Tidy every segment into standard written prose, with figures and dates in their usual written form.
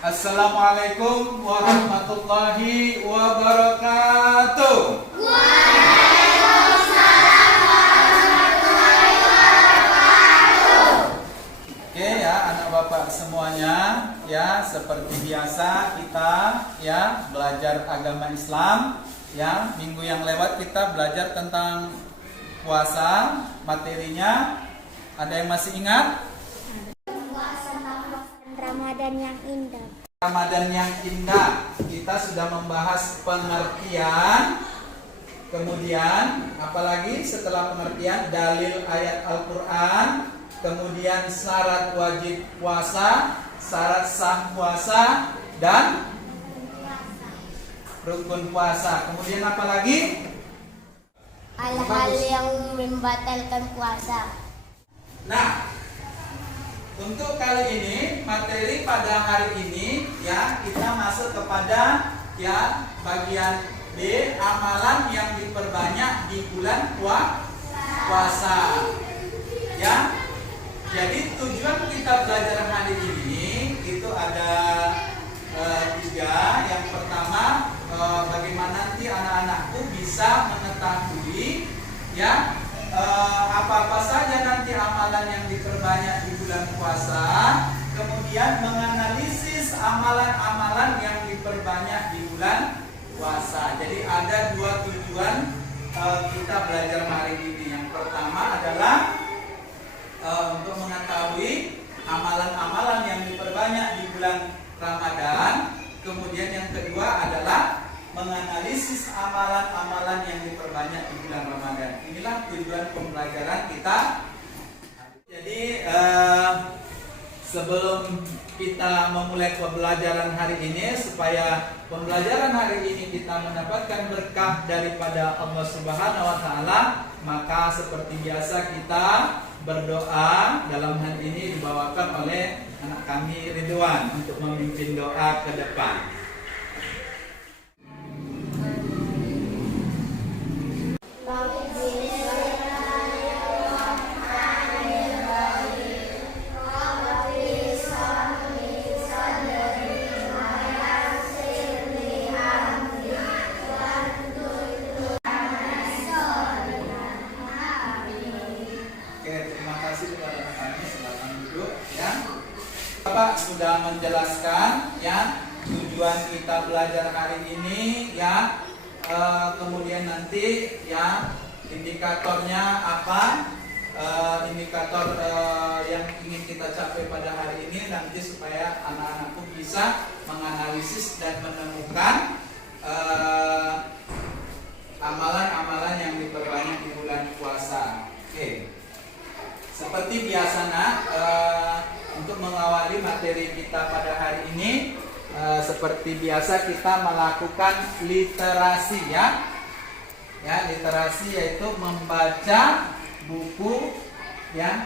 Assalamualaikum warahmatullahi wabarakatuh. Waalaikumsalam warahmatullahi wabarakatuh. Oke ya, anak bapak semuanya, ya seperti biasa kita ya belajar agama Islam. Ya, minggu yang lewat kita belajar tentang puasa, materinya. Ada yang masih ingat? Ramadan yang indah. Ramadan yang indah. Kita sudah membahas pengertian. Kemudian apalagi setelah pengertian dalil ayat Al-Quran. Kemudian syarat wajib puasa, syarat sah puasa, dan rukun puasa. Kemudian apa lagi? Hal-hal yang membatalkan puasa. Nah, untuk kali ini materi pada hari ini ya kita masuk kepada ya bagian B, amalan yang diperbanyak di bulan puasa. Ya. Jadi tujuan kita belajar hari ini itu ada tiga. Yang pertama, bagaimana nanti anak-anakku bisa mengetahui ya apa-apa saja nanti amalan yang diperbanyak di bulan puasa, kemudian menganalisis amalan-amalan yang diperbanyak di bulan puasa. Jadi ada dua tujuan kita belajar hari ini. Yang pertama adalah untuk mengetahui amalan-amalan yang diperbanyak di bulan Ramadan. Kemudian yang kedua adalah menganalisis amalan-amalan yang diperbanyak di bulan Ramadan. Inilah tujuan pembelajaran kita. Jadi sebelum kita memulai pembelajaran hari ini, supaya pembelajaran hari ini kita mendapatkan berkah daripada Allah Subhanahu wa taala, maka seperti biasa kita berdoa. Dalam hal ini dibawakan oleh anak kami Ridwan untuk memimpin doa ke depan. Bapak sudah menjelaskan ya tujuan kita belajar hari ini ya, kemudian nanti ya indikatornya apa, indikator yang ingin kita capai pada hari ini nanti supaya anak-anakku bisa menganalisis dan menemukan amalan-amalan yang diperbanyak di bulan puasa. Oke. Seperti biasa nak, untuk mengawali materi kita pada hari ini, seperti biasa kita melakukan literasi ya. Ya, literasi yaitu membaca buku ya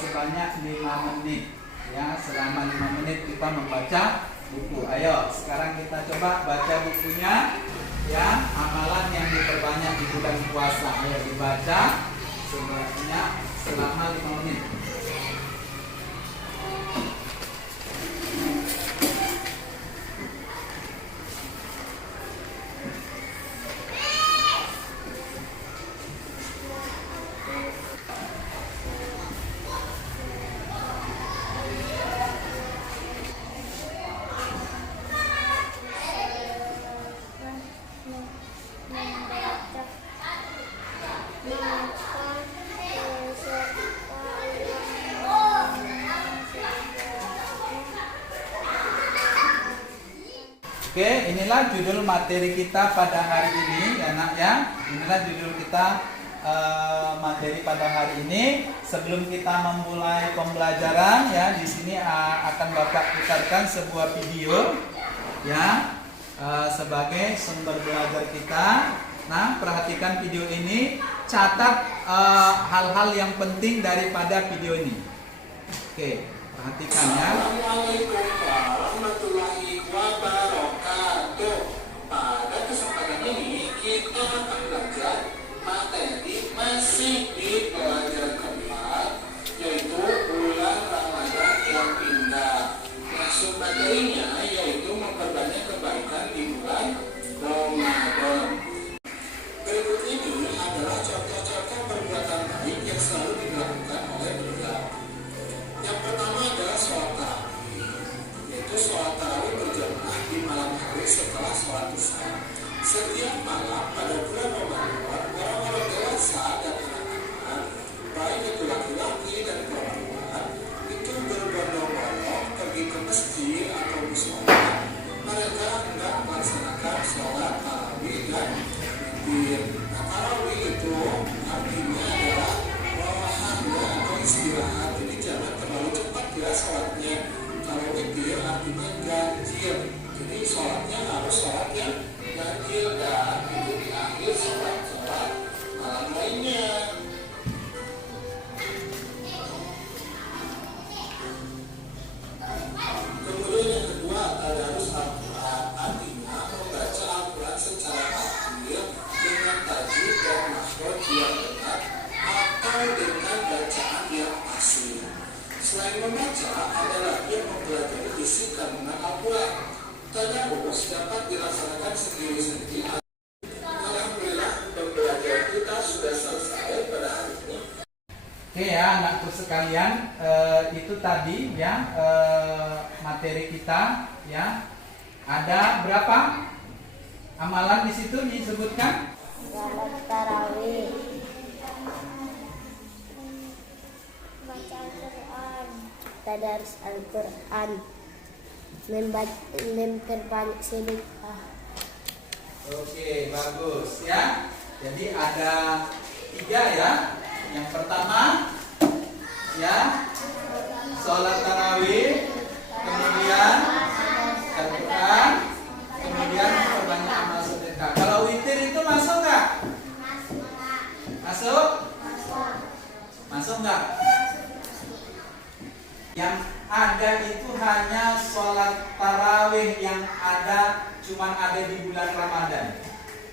sebanyak 5 menit. Ya, selama 5 menit kita membaca buku. Ayo, sekarang kita coba baca bukunya ya, amalan yang diperbanyak di bulan puasa. Ayo dibaca sebanyak selama 5 menit. Oke, inilah judul materi kita pada hari ini ya nak ya. Inilah judul kita materi pada hari ini. Sebelum kita memulai pembelajaran ya, di sini akan Bapak putarkan sebuah video ya sebagai sumber belajar kita. Nah, perhatikan video ini, catat hal-hal yang penting daripada video ini. Oke, perhatikan ya. Assalamualaikum warahmatullahi wabarakatuh. Pada kesempatan ini kita akan belajar materi masih di pelajaran keempat, yaitu bulan Ramadan yang indah. Masuk materinya Selain membaca, ada lagi yang mempelajari isi kandungan Al-Quran. Tadarus dapat dilaksanakan sendiri-sendiri. Alhamdulillah, pembelajaran kita sudah selesai pada hari ini. Oke ya, anakku sekalian, itu tadi ya materi kita ya. Ada berapa amalan di situ disebutkan? Salat tarawih. Baca Al-Quran. Tadarus Al-Quran. Memperbanyak sedekah. Oke, bagus ya. Jadi ada 3 ya. Yang pertama ya, sholat tarawih, kemudian Al-Quran, kemudian memperbanyak amal sedekah. Kalau witir itu masuk nggak? Masuk? Masuk nggak? Yang ada itu hanya sholat tarawih yang ada, cuman ada di bulan Ramadan.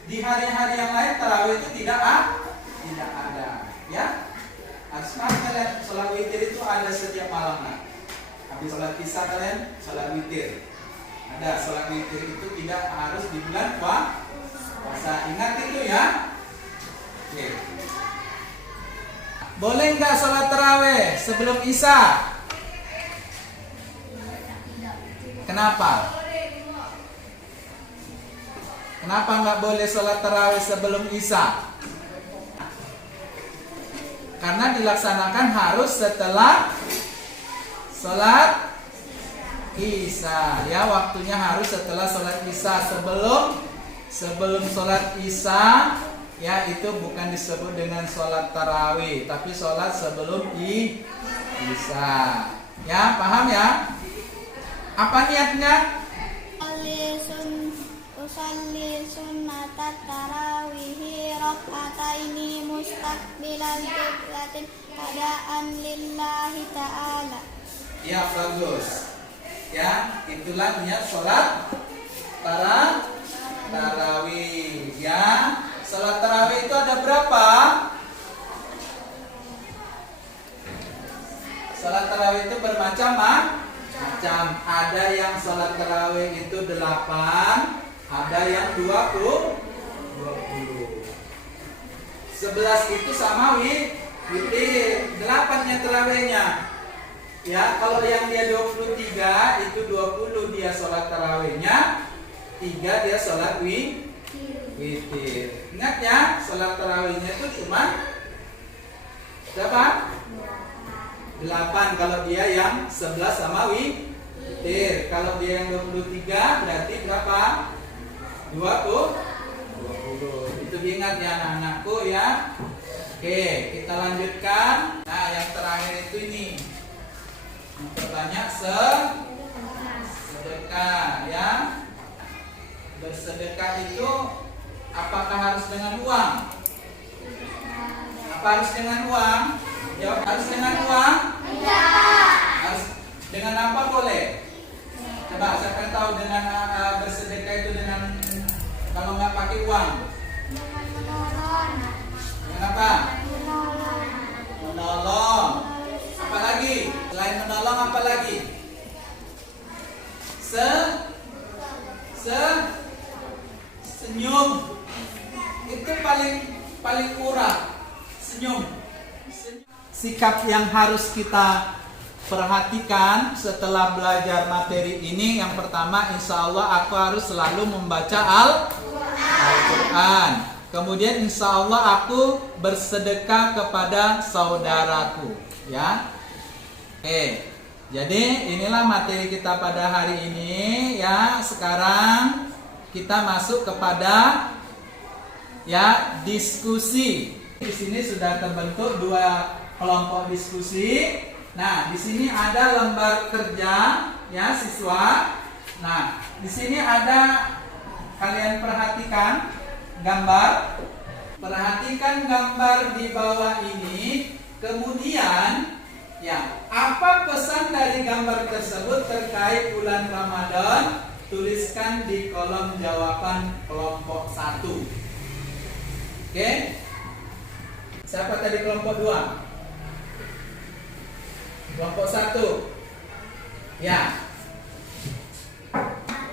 Di hari-hari yang lain tarawih itu tidak ada, ya. Harus kalian sholat witir itu ada setiap malam. Habis sholat isya kalian sholat witir. Ada sholat witir itu tidak harus di bulan puasa. Ingat itu ya. Oke. Boleh nggak sholat tarawih sebelum isya? Kenapa? Kenapa nggak boleh sholat tarawih sebelum isya? Karena dilaksanakan harus setelah sholat isya. Ya, waktunya harus setelah sholat isya. Sebelum sholat isya, ya itu bukan disebut dengan sholat tarawih, tapi sholat sebelum isya. Ya, paham ya? Apa niatnya? Usalli sunnatat tarawihi rak'ataini mustaqbilal qiblatin adaan lillahi ta'ala. Ya, bagus. Ya, itulah niat sholat tarawih. Ya, sholat tarawih itu ada berapa? Sholat tarawih itu bermacam-macam. Ada yang sholat tarawih itu 8, ada yang 20. 11 itu sama witir, 8-nya tarawihnya. Ya, kalau yang dia 23 itu 20 dia sholat tarawihnya, 3 dia sholat witir. Ingat ya, sholat tarawihnya itu cuma berapa? 8 kalau dia yang 11 sama witir. Kalau dia yang 23 berarti berapa? 20. Itu diingat ya anak-anakku ya. Oke, kita lanjutkan. Nah, yang terakhir itu ini. Memperbanyak sedekah ya. Bersedekah itu apakah harus dengan uang? Apa harus dengan uang? Jawab, harus dengan uang? Tidak. Harus dengan apa boleh? Coba siapa yang tahu dengan bersedekah itu dengan kalau nggak pakai uang? Dengan apa? Menolong. Apa lagi? Selain menolong apa lagi? Senyum. Itu paling murah. Senyum. Sikap yang harus kita perhatikan setelah belajar materi ini, yang pertama, insya Allah aku harus selalu membaca Al-Quran. Kemudian insya Allah aku bersedekah kepada saudaraku, ya. Oke, jadi inilah materi kita pada hari ini, ya. Sekarang kita masuk kepada ya diskusi. Di sini sudah terbentuk 2 kelompok diskusi. Nah, di sini ada lembar kerja ya siswa. Nah, di sini ada, kalian perhatikan gambar. Perhatikan gambar di bawah ini. Kemudian ya, apa pesan dari gambar tersebut terkait bulan Ramadan? Tuliskan di kolom jawaban kelompok 1. Oke? Siapa tadi kelompok 2? Kelompok 1. Ya.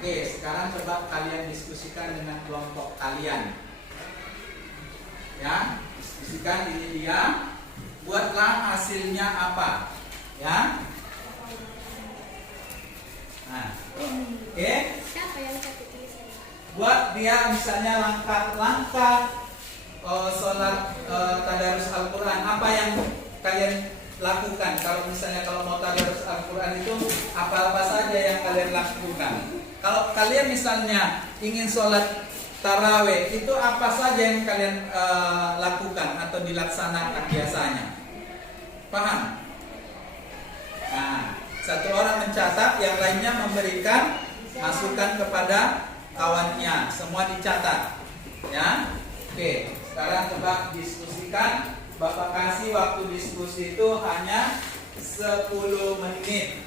Oke, sekarang coba kalian diskusikan dengan kelompok kalian. Ya, diskusikan ini dia. Buatlah hasilnya apa? Ya. Nah, oke. Siapa yang satu tulisan? Buat dia misalnya langkah-langkah sholat tadarus Al-Quran. Apa yang kalian lakukan? Kalau misalnya mau tadarus Al-Quran itu apa-apa saja yang kalian lakukan? Kalau kalian misalnya ingin sholat taraweh, itu apa saja yang kalian lakukan atau dilaksanakan biasanya? Paham? Nah, satu orang mencatat, yang lainnya memberikan masukan kepada kawannya. Semua dicatat. Ya. Oke, sekarang coba diskusikan. Bapak kasih waktu diskusi itu hanya 10 menit.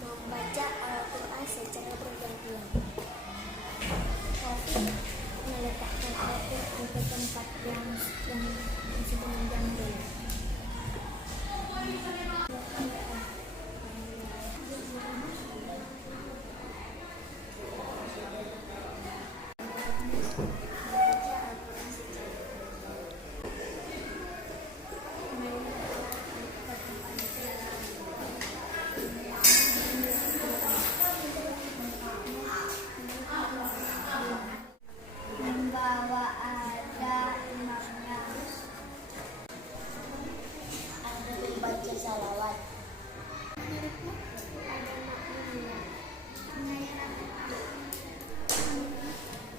Membaca Al-Quran secara bergantian. Satu, meletakkan Al-Quran ke tempat yang sudah menjangkau. Membawa ada imamnya. Ada membaca salawat.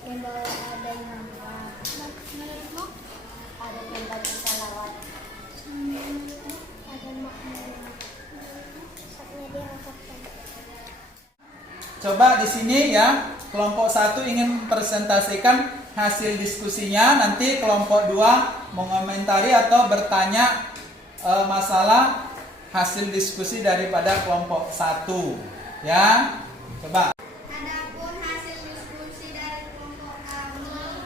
Membawa ada imamnya. Ada membaca salawat. Ada makmumnya. Saatnya dia angkatkan. Coba di sini ya, kelompok 1 ingin presentasikan hasil diskusinya, nanti kelompok 2 mengomentari atau bertanya masalah hasil diskusi daripada kelompok 1. Ya, coba. Adapun hasil diskusi dari kelompok kami,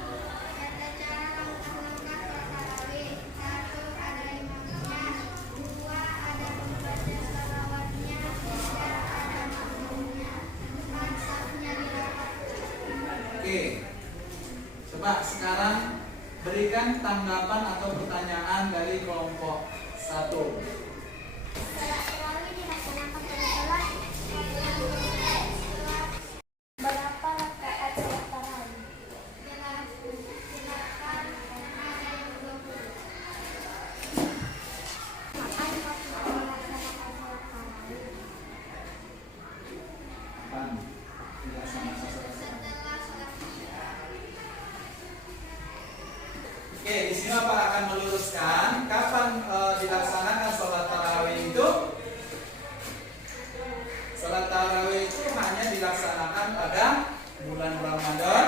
tata cara langkah-langkah sholat tarawih. 1. Ada imamnya. 2. Ada pembaca salawatnya. 3. Ada makmumnya. 4. Safnya dirapatkan. Oke. Coba sekarang berikan tanggapan atau pertanyaan dari kelompok 1. Sholat tarawih dilaksanakan pada sholat. Berapa rakaat sholat tarawih? Dilaksanakan ada yang 20. Kapan melaksanakan sholat tarawih? Kapan dilaksanakan sholat tarawih? Setelah sholat isya. Oke, di sini Bapak akan meluruskan kapan dilaksanakan sholat tarawih itu. Sholat tarawih itu hanya dilaksanakan pada bulan Ramadan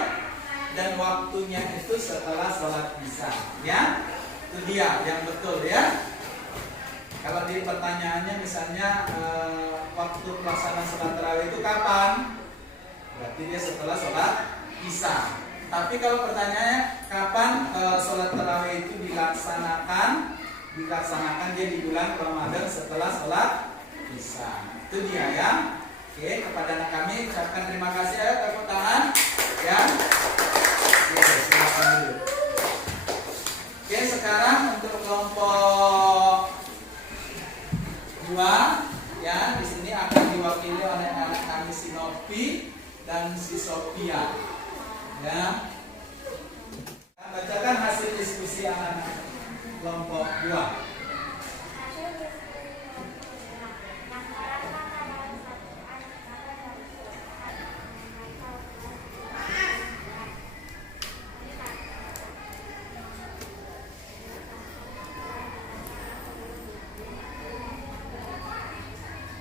dan waktunya itu setelah sholat isya. Ya, itu dia yang betul ya. Kalau di pertanyaannya misalnya waktu pelaksanaan sholat tarawih itu kapan? Berarti dia setelah sholat isya. Tapi kalau pertanyaannya kapan sholat tarawih itu dilaksanakan? Dilaksanakan dia di bulan Ramadan setelah sholat isya. Itu dia ya. Oke, kepada anak kami ucapkan terima kasih. Ayo tepuk tangan. Ya. Oke, silakan dulu. Oke, sekarang untuk kelompok 2 ya, di sini akan diwakili oleh anak kami si Novi dan si Sophia. Ya. Kita bacakan hasil diskusi anak-anak kelompok 2.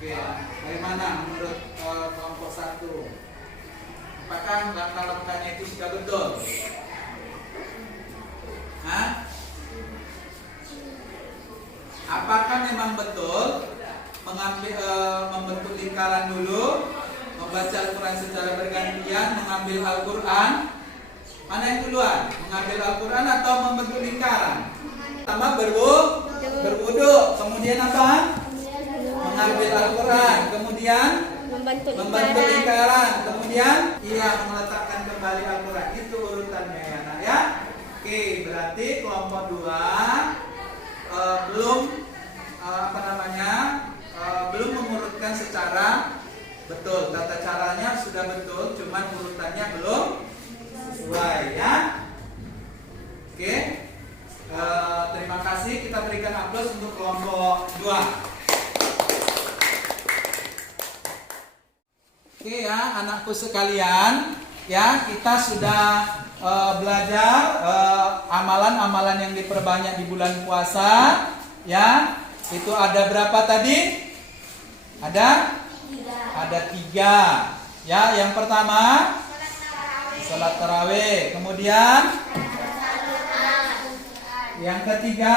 Oke, bagaimana menurut kelompok 1? Apakah langkah-langkahnya itu sudah betul? Hah? Apakah memang betul membentuk lingkaran dulu, membaca Al-Quran secara bergantian, mengambil Al-Quran? Mana yang duluan? Mengambil Al-Quran atau membentuk lingkaran? Pertama membentuk lingkaran. Kemudian meletakkan kembali Al-Quran. Itu urutannya ya nak ya. Oke, berarti kelompok 2 belum belum mengurutkan secara betul. Tata caranya sudah betul, cuman urutannya belum sesuai ya. Oke. Terima kasih, kita berikan aplaus untuk kelompok 2. Oke ya, anakku sekalian, ya kita sudah belajar amalan-amalan yang diperbanyak di bulan puasa. Ya, itu ada berapa tadi? Ada 3. Ya, yang pertama salat tarawih. Kemudian yang ketiga,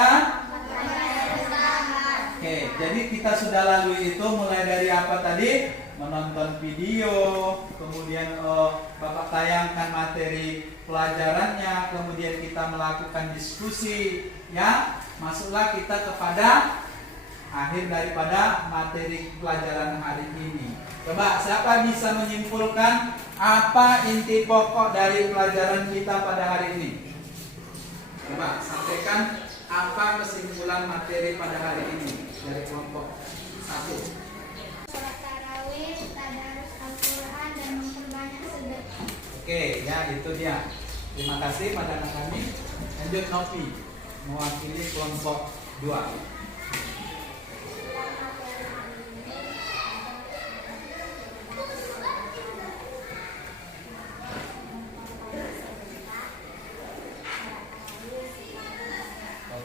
oke, jadi kita sudah lalui itu mulai dari apa tadi? Menonton video, kemudian Bapak tayangkan materi pelajarannya, kemudian kita melakukan diskusi, ya. Masuklah kita kepada akhir daripada materi pelajaran hari ini. Coba siapa bisa menyimpulkan apa inti pokok dari pelajaran kita pada hari ini? Coba sampaikan apa kesimpulan materi pada hari ini dari kelompok 1. Sholat tarawih, tadarus Al-Quran, dan memperbanyak sedekah. Oke, ya itu dia. Terima kasih pada anak kami. Lanjut Novi, mewakili kelompok 2.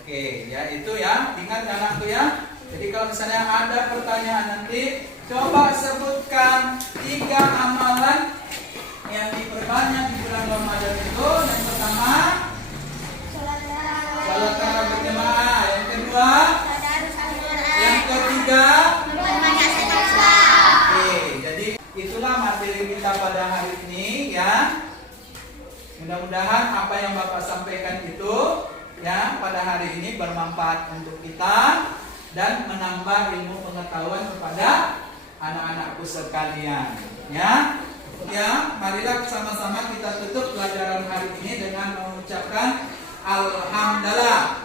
Oke, ya itu ya, ingat anakku ya. Jadi kalau misalnya ada pertanyaan nanti, coba sebutkan 3 amalan yang diperbanyak di bulan Ramadan itu. Yang pertama, salat tarawih berjamaah. Yang kedua, Tadarus Al-Quran. yang ketiga, Memperbanyak sedekah. oke, jadi itulah materi kita pada hari ini ya. Mudah-mudahan apa yang Bapak sampaikan itu ya pada hari ini bermanfaat untuk kita dan menambah ilmu pengetahuan kepada anak-anakku sekalian ya. Ya, marilah sama-sama kita tutup pelajaran hari ini dengan mengucapkan alhamdulillah.